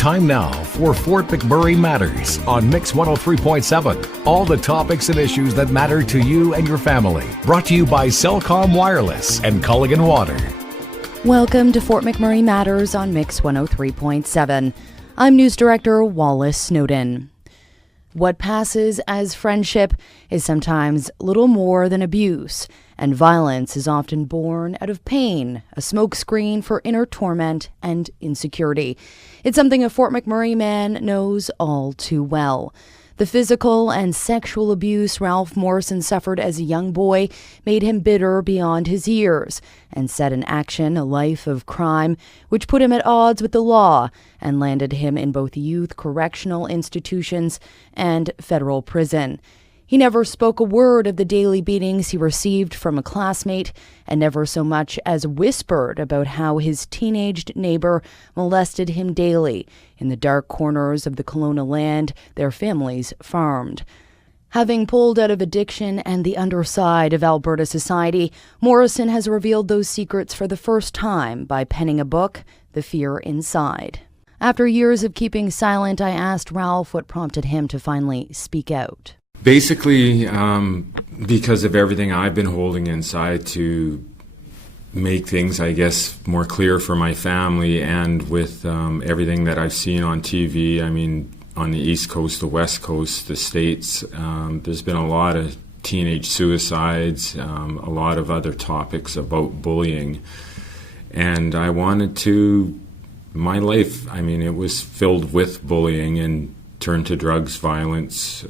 Time now for Fort McMurray Matters on Mix 103.7. All the topics and issues that matter to you and your family. Brought to you by Cellcom Wireless and Culligan Water. Welcome to Fort McMurray Matters on Mix 103.7. I'm News Director Wallace Snowden. What passes as friendship is sometimes little more than abuse, and violence is often born out of pain, a smokescreen for inner torment and insecurity. It's something a Fort McMurray man knows all too well. The physical and sexual abuse Ralph Morrison suffered as a young boy made him bitter beyond his years and set in action a life of crime which put him at odds with the law and landed him in both youth correctional institutions and federal prison. He never spoke a word of the daily beatings he received from a classmate and never so much as whispered about how his teenaged neighbor molested him daily in the dark corners of the Kelowna land their families farmed. Having pulled out of addiction and the underside of Alberta society, Morrison has revealed those secrets for the first time by penning a book, The Fear Inside. After years of keeping silent, I asked Ralph what prompted him to finally speak out. Basically, because of everything I've been holding inside to make things, I guess, more clear for my family, and with everything that I've seen on TV, I mean, on the East Coast, the West Coast, the States, there's been a lot of teenage suicides, a lot of other topics about bullying. And I wanted to, my life, I mean, it was filled with bullying and turned to drugs, violence,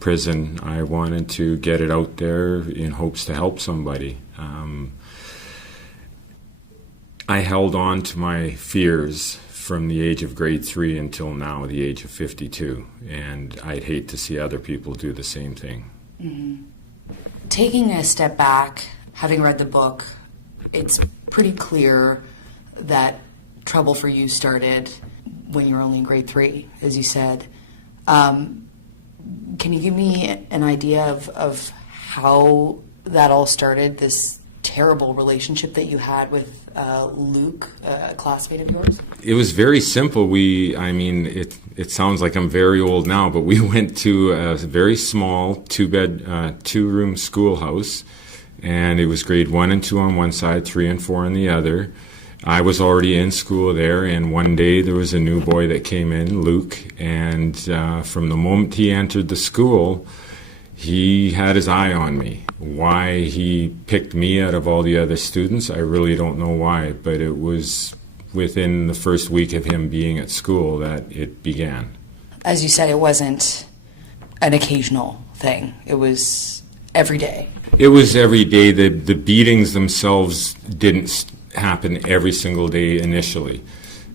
prison. I wanted to get it out there in hopes to help somebody. I held on to my fears from the age of grade 3 until now, the age of 52, and I'd hate to see other people do the same thing. Mm-hmm. Taking a step back, having read the book, it's pretty clear that trouble for you started when you were only in grade 3, as you said. Can you give me an idea of how that all started, this terrible relationship that you had with Luke, a classmate of yours? It was very simple. It sounds like I'm very old now, but we went to a very small two-room schoolhouse, and it was grade 1 and 2 on one side, 3 and 4 on the other. I was already in school there, and one day there was a new boy that came in, Luke, and from the moment he entered the school, he had his eye on me. Why he picked me out of all the other students, I really don't know why, but it was within the first week of him being at school that it began. As you said, it wasn't an occasional thing. It was every day. It was every day. The beatings themselves didn't happen every single day initially.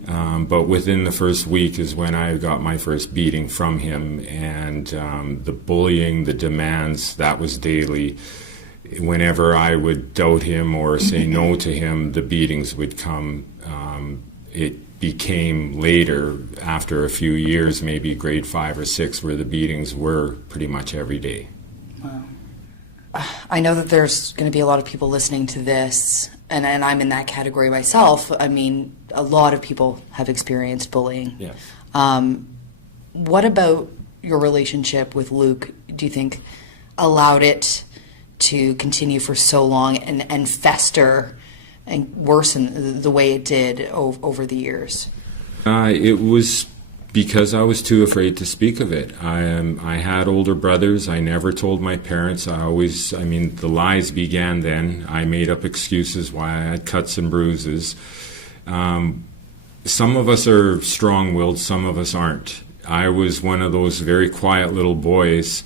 But within the first week is when I got my first beating from him, and the bullying, the demands, that was daily. Whenever I would doubt him or say no to him, the beatings would come. It became later, after a few years, maybe grade 5 or 6, where the beatings were pretty much every day. Wow. I know that there's going to be a lot of people listening to this, and I'm in that category myself. I mean, a lot of people have experienced bullying. Yes. What about your relationship with Luke, do you think, allowed it to continue for so long and fester and worsen the way it did over the years? It was because I was too afraid to speak of it. I had older brothers. I never told my parents. The lies began then. I made up excuses why I had cuts and bruises. Some of us are strong-willed, some of us aren't. I was one of those very quiet little boys,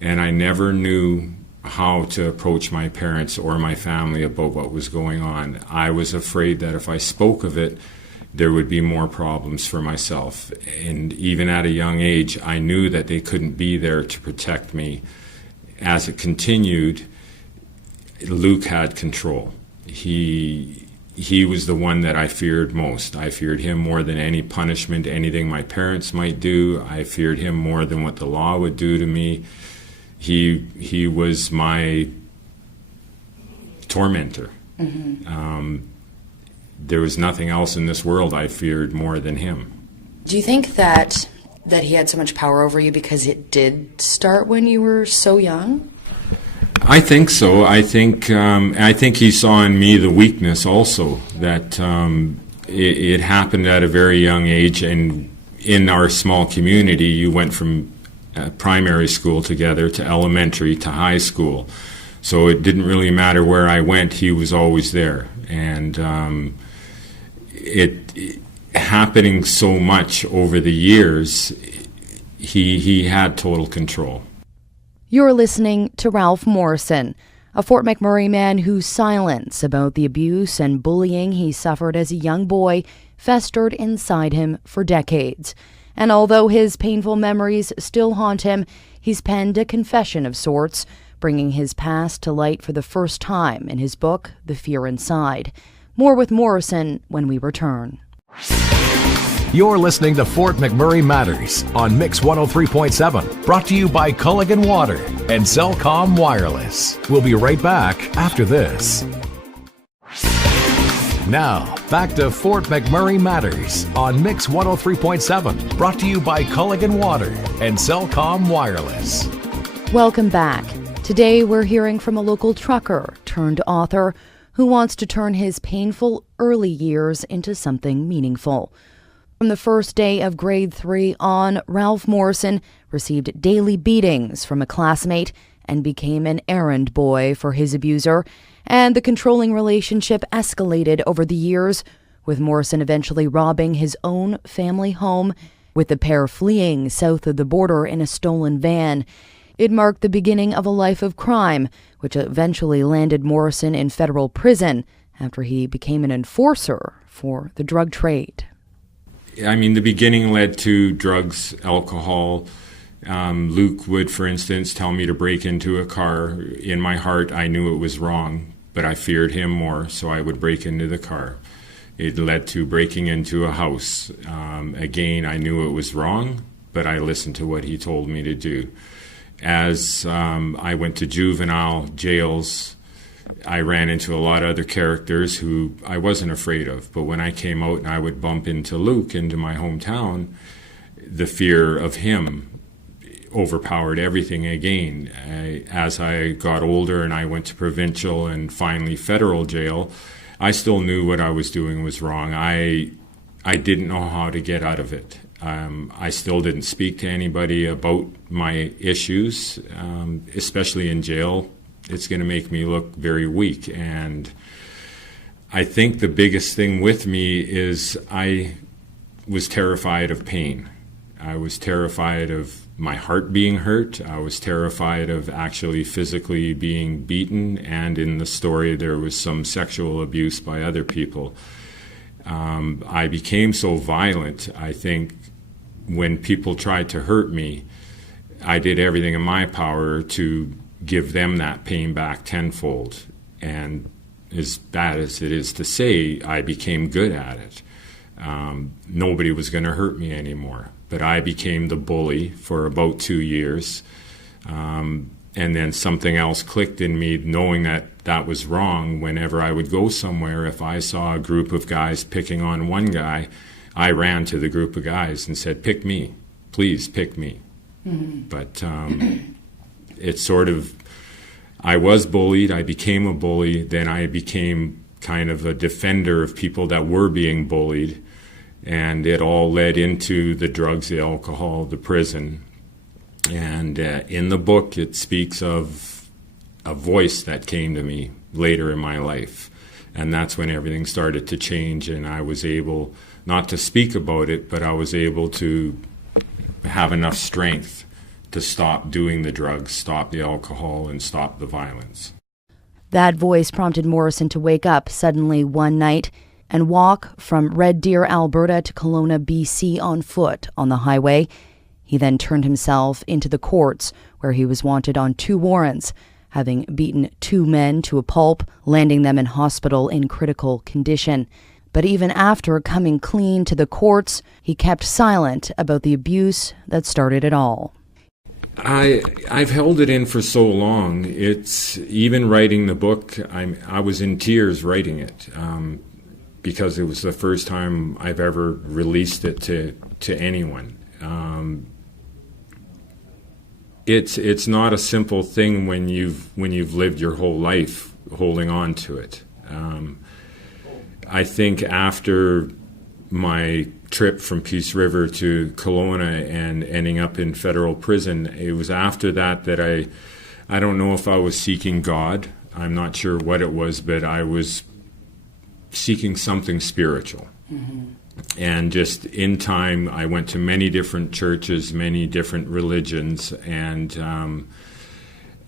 and I never knew how to approach my parents or my family about what was going on. I was afraid that if I spoke of it, there would be more problems for myself. And even at a young age, I knew that they couldn't be there to protect me. As it continued, Luke had control. He was the one that I feared most. I feared him more than any punishment, anything my parents might do. I feared him more than what the law would do to me. He was my tormentor. Mm-hmm. There was nothing else in this world I feared more than him. Do you think that he had so much power over you because it did start when you were so young? I think so. I think he saw in me the weakness also, that it happened at a very young age, and in our small community, you went from primary school together to elementary to high school. So it didn't really matter where I went, he was always there. And it happening so much over the years, he had total control. You're listening to Ralph Morrison, a Fort McMurray man whose silence about the abuse and bullying he suffered as a young boy festered inside him for decades. And although his painful memories still haunt him, he's penned a confession of sorts, bringing his past to light for the first time in his book, The Fear Inside. More with Morrison when we return. You're listening to Fort McMurray Matters on Mix 103.7, brought to you by Culligan Water and Cellcom Wireless. We'll be right back after this. Now, back to Fort McMurray Matters on Mix 103.7, brought to you by Culligan Water and Cellcom Wireless. Welcome back. Today we're hearing from a local trucker turned author who wants to turn his painful early years into something meaningful. From the first day of grade 3 on, Ralph Morrison received daily beatings from a classmate and became an errand boy for his abuser, and the controlling relationship escalated over the years, with Morrison eventually robbing his own family home, with the pair fleeing south of the border in a stolen van. It marked the beginning of a life of crime, which eventually landed Morrison in federal prison after he became an enforcer for the drug trade. I mean, the beginning led to drugs, alcohol. Luke would, for instance, tell me to break into a car. In my heart, I knew it was wrong, but I feared him more, so I would break into the car. It led to breaking into a house. Again, I knew it was wrong, but I listened to what he told me to do. As I went to juvenile jails, I ran into a lot of other characters who I wasn't afraid of. But when I came out and I would bump into Luke, into my hometown, the fear of him overpowered everything again. As I got older and I went to provincial and finally federal jail, I still knew what I was doing was wrong. I didn't know how to get out of it. I still didn't speak to anybody about my issues, especially in jail. It's going to make me look very weak. And I think the biggest thing with me is I was terrified of pain. I was terrified of my heart being hurt. I was terrified of actually physically being beaten. And in the story, there was some sexual abuse by other people. I became so violent, I think, when people tried to hurt me, I did everything in my power to give them that pain back tenfold. And as bad as it is to say, I became good at it. Nobody was going to hurt me anymore. But I became the bully for about 2 years. And then something else clicked in me, knowing that that was wrong. Whenever I would go somewhere, if I saw a group of guys picking on one guy, I ran to the group of guys and said, "Pick me, please pick me." Mm-hmm. But it's sort of, I was bullied, I became a bully, then I became kind of a defender of people that were being bullied, and it all led into the drugs, the alcohol, the prison. And in the book, it speaks of a voice that came to me later in my life, and that's when everything started to change, and I was able not to speak about it, but I was able to have enough strength to stop doing the drugs, stop the alcohol, and stop the violence. That voice prompted Morrison to wake up suddenly one night and walk from Red Deer, Alberta to Kelowna, BC on foot on the highway. He then turned himself into the courts, where he was wanted on 2 warrants, having beaten 2 men to a pulp, landing them in hospital in critical condition. But even after coming clean to the courts, he kept silent about the abuse that started it all. I've held it in for so long. It's even writing the book, I was in tears writing it, because it was the first time I've ever released it to anyone. It's not a simple thing when you've lived your whole life holding on to it. I think after my trip from Peace River to Kelowna and ending up in federal prison, it was after that I don't know if I was seeking God. I'm not sure what it was, but I was seeking something spiritual. Mm-hmm. And just in time, I went to many different churches, many different religions, and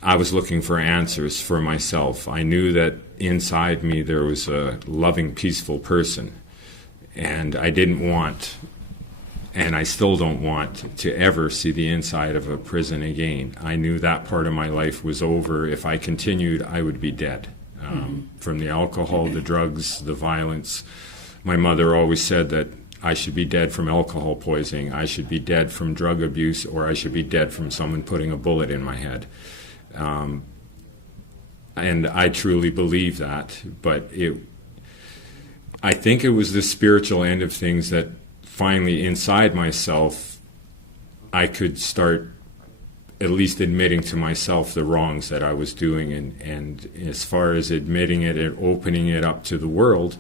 I was looking for answers for myself. I knew that inside me there was a loving, peaceful person, and I didn't want, and I still don't want, to ever see the inside of a prison again. I knew that part of my life was over. If I continued, I would be dead. From the alcohol, the drugs, the violence. My mother always said that I should be dead from alcohol poisoning, I should be dead from drug abuse, or I should be dead from someone putting a bullet in my head. And I truly believe that, but I think it was the spiritual end of things that finally inside myself I could start at least admitting to myself the wrongs that I was doing, and as far as admitting it and opening it up to the world,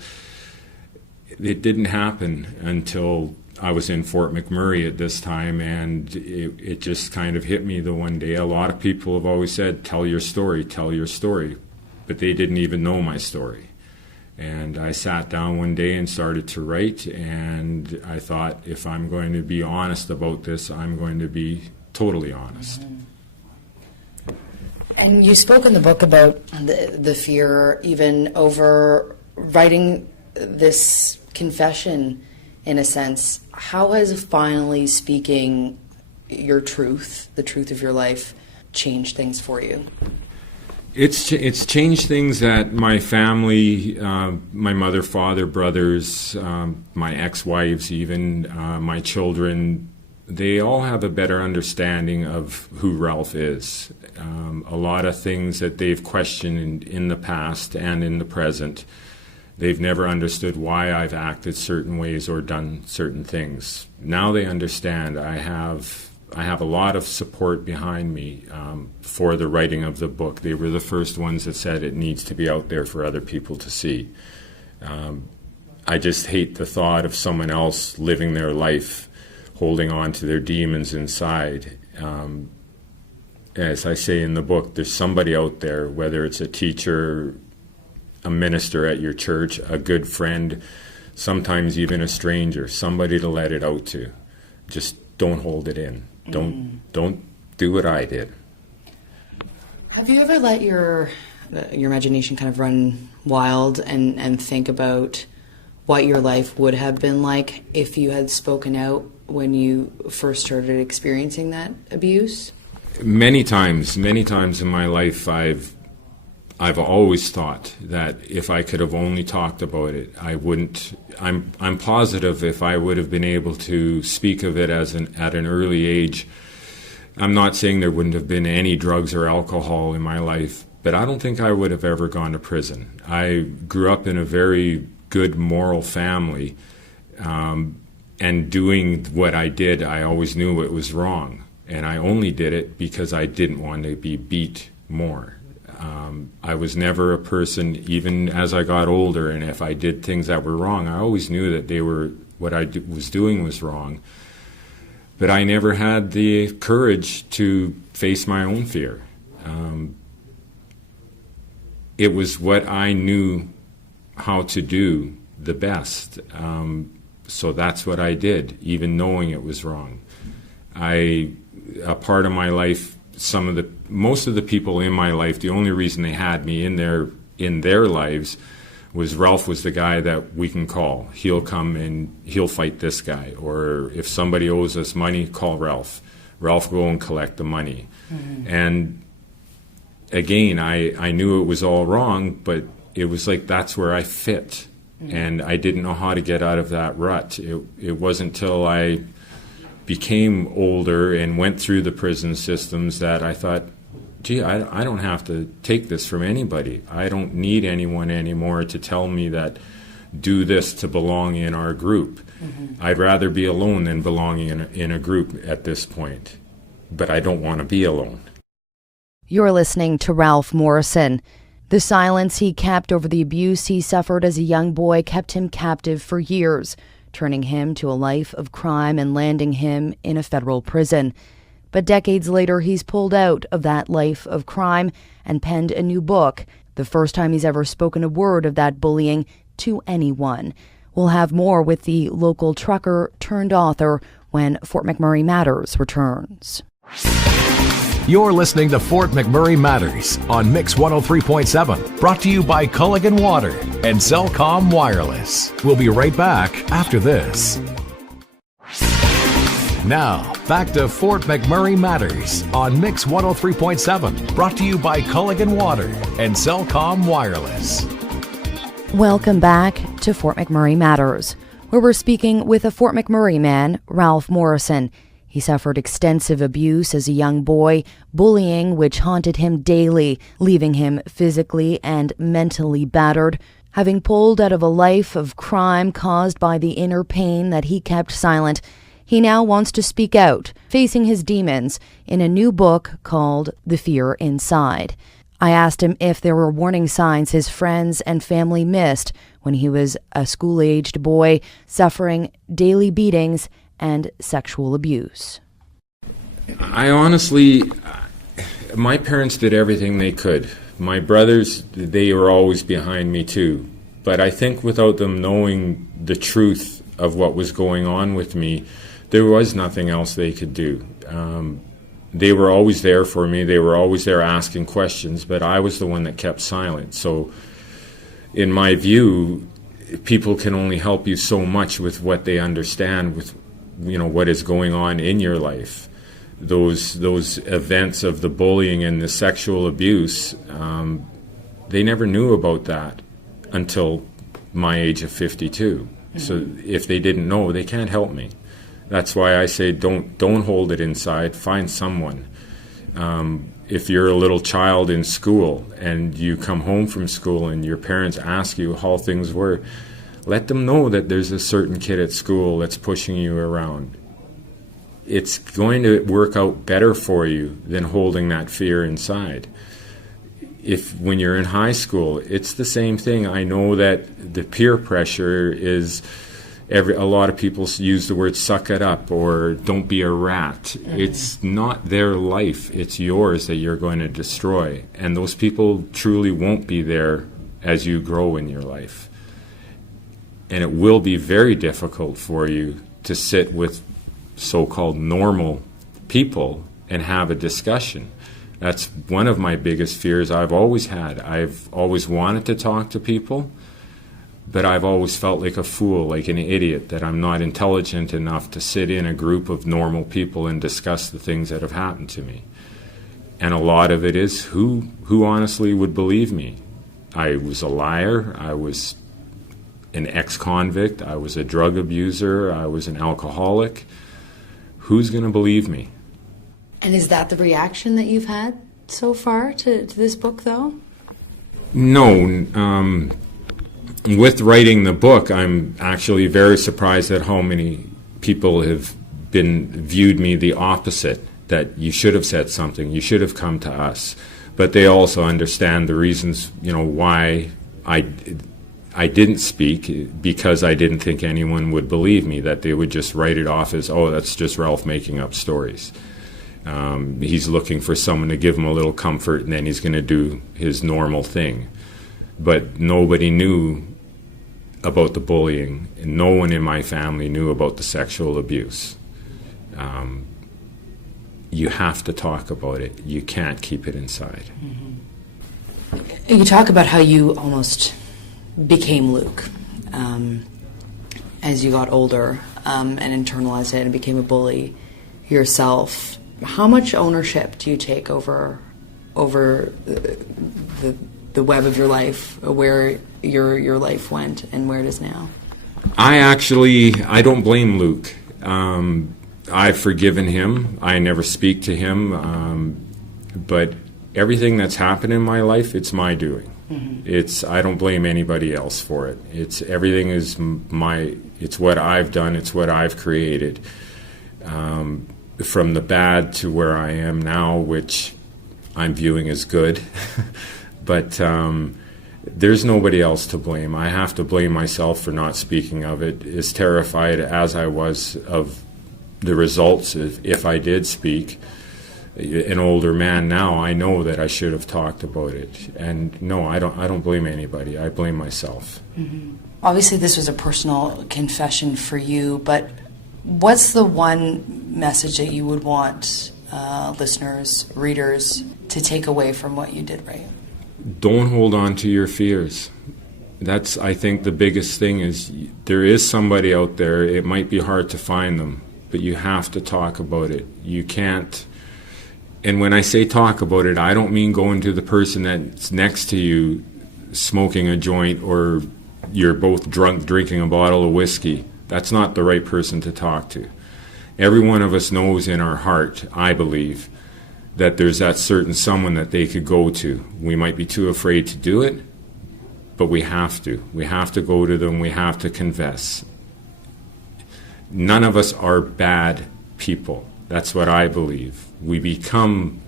it didn't happen until I was in Fort McMurray at this time, and it just kind of hit me the one day. A lot of people have always said, tell your story, but they didn't even know my story. And I sat down one day and started to write, and I thought, if I'm going to be honest about this, I'm going to be totally honest. And you spoke in the book about the fear even over writing this confession, in a sense. How has finally speaking your truth, the truth of your life, changed things for you? It's changed things that my family, my mother, father, brothers, my ex-wives even, my children, they all have a better understanding of who Ralph is. A lot of things that they've questioned in the past and in the present, they've never understood why I've acted certain ways or done certain things. Now they understand. I have a lot of support behind me for the writing of the book. They were the first ones that said it needs to be out there for other people to see. I just hate the thought of someone else living their life holding on to their demons inside. As I say in the book, there's somebody out there, whether it's a teacher, a minister at your church, a good friend, sometimes even a stranger, somebody to let it out to. Just don't hold it in. Don't do what I did. Have you ever let your imagination kind of run wild and think about what your life would have been like if you had spoken out when you first started experiencing that abuse? Many times in my life, I've always thought that if I could have only talked about it, I wouldn't. I'm positive if I would have been able to speak of it at an early age. I'm not saying there wouldn't have been any drugs or alcohol in my life, but I don't think I would have ever gone to prison. I grew up in a very good moral family, and doing what I did, I always knew it was wrong, and I only did it because I didn't want to be beat more. I was never a person, even as I got older, and if I did things that were wrong, I always knew that what I was doing was wrong. But I never had the courage to face my own fear. It was what I knew how to do the best. So that's what I did, even knowing it was wrong. A part of my life, most of the people in my life, the only reason they had me in their lives was Ralph was the guy that we can call. He'll come and he'll fight this guy. Or if somebody owes us money, call Ralph. Ralph will go and collect the money. Mm-hmm. And again, I knew it was all wrong, but it was like that's where I fit. Mm-hmm. And I didn't know how to get out of that rut. It wasn't until I became older and went through the prison systems that I thought, gee, I don't have to take this from anybody. I don't need anyone anymore to tell me that do this to belong in our group. I'd rather be alone than belonging in a group at this point. But I don't want to be alone. You're listening to Ralph Morrison. The silence he kept over the abuse he suffered as a young boy kept him captive for years, turning him to a life of crime and landing him in a federal prison. But decades later, he's pulled out of that life of crime and penned a new book, the first time he's ever spoken a word of that bullying to anyone. We'll have more with the local trucker turned author when Fort McMurray Matters returns. You're listening to Fort McMurray Matters on Mix 103.7, brought to you by Culligan Water and Cellcom Wireless. We'll be right back after this. Now, back to Fort McMurray Matters on Mix 103.7, brought to you by Culligan Water and Cellcom Wireless. Welcome back to Fort McMurray Matters, where we're speaking with a Fort McMurray man, Ralph Morrison. He suffered extensive abuse as a young boy, bullying which haunted him daily, leaving him physically and mentally battered. Having pulled out of a life of crime caused by the inner pain that he kept silent, he now wants to speak out, facing his demons, in a new book called The Fear Inside. I asked him if there were warning signs his friends and family missed when he was a school-aged boy suffering daily beatings and sexual abuse. I honestly, my parents did everything they could. My brothers, they were always behind me too. But I think without them knowing the truth of what was going on with me, there was nothing else they could do. They were always there for me. They were always there asking questions, but I was the one that kept silent. So in my view, people can only help you so much with what they understand, with what is going on in your life. Those events of the bullying and the sexual abuse, they never knew about that until my age of 52. So if they didn't know, they can't help me. That's why I say don't hold it inside. Find someone. If you're a little child in school and you come home from school and your parents ask you how things were, let them know that there's a certain kid at school that's pushing you around. It's going to work out better for you than holding that fear inside. When you're in high school, it's the same thing. I know that the peer pressure is, a lot of people use the word suck it up or don't be a rat. It's not their life, it's yours that you're going to destroy. And those people truly won't be there as you grow in your life. And it will be very difficult for you to sit with so-called normal people and have a discussion. That's one of my biggest fears I've always had. I've always wanted to talk to people, but I've always felt like a fool, like an idiot, that I'm not intelligent enough to sit in a group of normal people and discuss the things that have happened to me. And a lot of it is who honestly would believe me? I was a liar. I was an ex-convict. I was a drug abuser. I was an alcoholic. Who's going to believe me? And is that the reaction that you've had so far to this book, though? No. With writing the book, I'm actually very surprised at how many people have viewed me the opposite, that you should have said something, you should have come to us. But they also understand the reasons, why I didn't speak, because I didn't think anyone would believe me, that they would just write it off as, oh, that's just Ralph making up stories. He's looking for someone to give him a little comfort, and then he's going to do his normal thing. But nobody knew about the bullying, and no one in my family knew about the sexual abuse. You have to talk about it. You can't keep it inside. Mm-hmm. You talk about how you almost became Luke as you got older and internalized it and became a bully yourself. How much ownership do you take over the web of your life, where your life went and where it is now? I don't blame Luke. I've forgiven him. I never speak to him. But everything that's happened in my life, it's my doing. Mm-hmm. I don't blame anybody else for it. Everything is It's what I've done. It's what I've created. From the bad to where I am now, which I'm viewing as good. But there's nobody else to blame. I have to blame myself for not speaking of it. As terrified as I was of the results, if I did speak, an older man now, I know that I should have talked about it. And no, I don't blame anybody. I blame myself. Mm-hmm. Obviously, this was a personal confession for you, but what's the one message that you would want listeners, readers, to take away from what you did, right? Don't hold on to your fears. That's, I think, the biggest thing is there is somebody out there. It might be hard to find them, but you have to talk about it. You can't. And when I say talk about it, I don't mean going to the person that's next to you smoking a joint or you're both drunk drinking a bottle of whiskey. That's not the right person to talk to. Every one of us knows in our heart, I believe, that there's that certain someone that they could go to. We might be too afraid to do it, but we have to. We have to go to them. We have to confess. None of us are bad people. That's what I believe. We become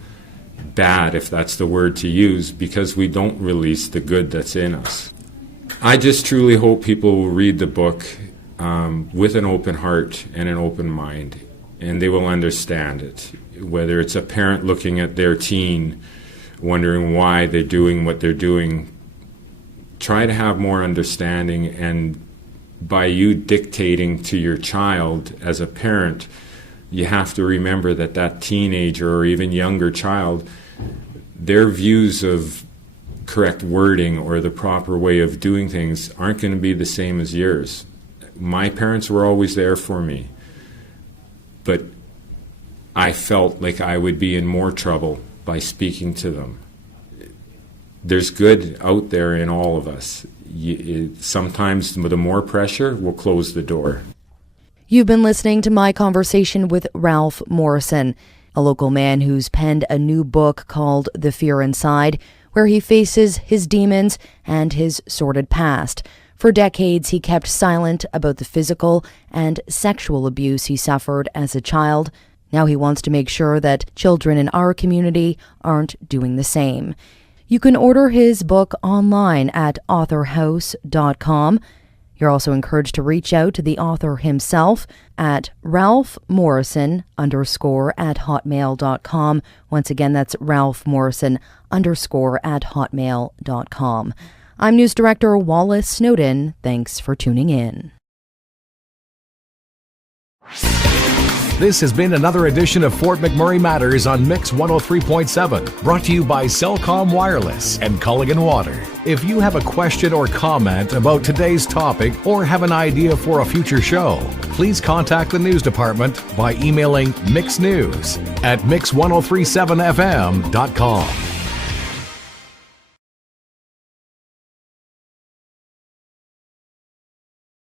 bad, if that's the word to use, because we don't release the good that's in us. I just truly hope people will read the book with an open heart and an open mind, and they will understand it. Whether it's a parent looking at their teen, wondering why they're doing what they're doing, try to have more understanding, and by you dictating to your child as a parent, you have to remember that that teenager or even younger child, their views of correct wording or the proper way of doing things aren't going to be the same as yours. My parents were always there for me, but I felt like I would be in more trouble by speaking to them. There's good out there in all of us. Sometimes the more pressure will close the door. You've been listening to my conversation with Ralph Morrison, a local man who's penned a new book called The Fear Inside, where he faces his demons and his sordid past. For decades, he kept silent about the physical and sexual abuse he suffered as a child. Now he wants to make sure that children in our community aren't doing the same. You can order his book online at authorhouse.com. You're also encouraged to reach out to the author himself at ralphmorrison_@hotmail.com. Once again, that's ralphmorrison_@hotmail.com. I'm News Director Wallace Snowden. Thanks for tuning in. This has been another edition of Fort McMurray Matters on Mix 103.7, brought to you by Cellcom Wireless and Culligan Water. If you have a question or comment about today's topic or have an idea for a future show, please contact the news department by emailing mixnews@mix1037fm.com.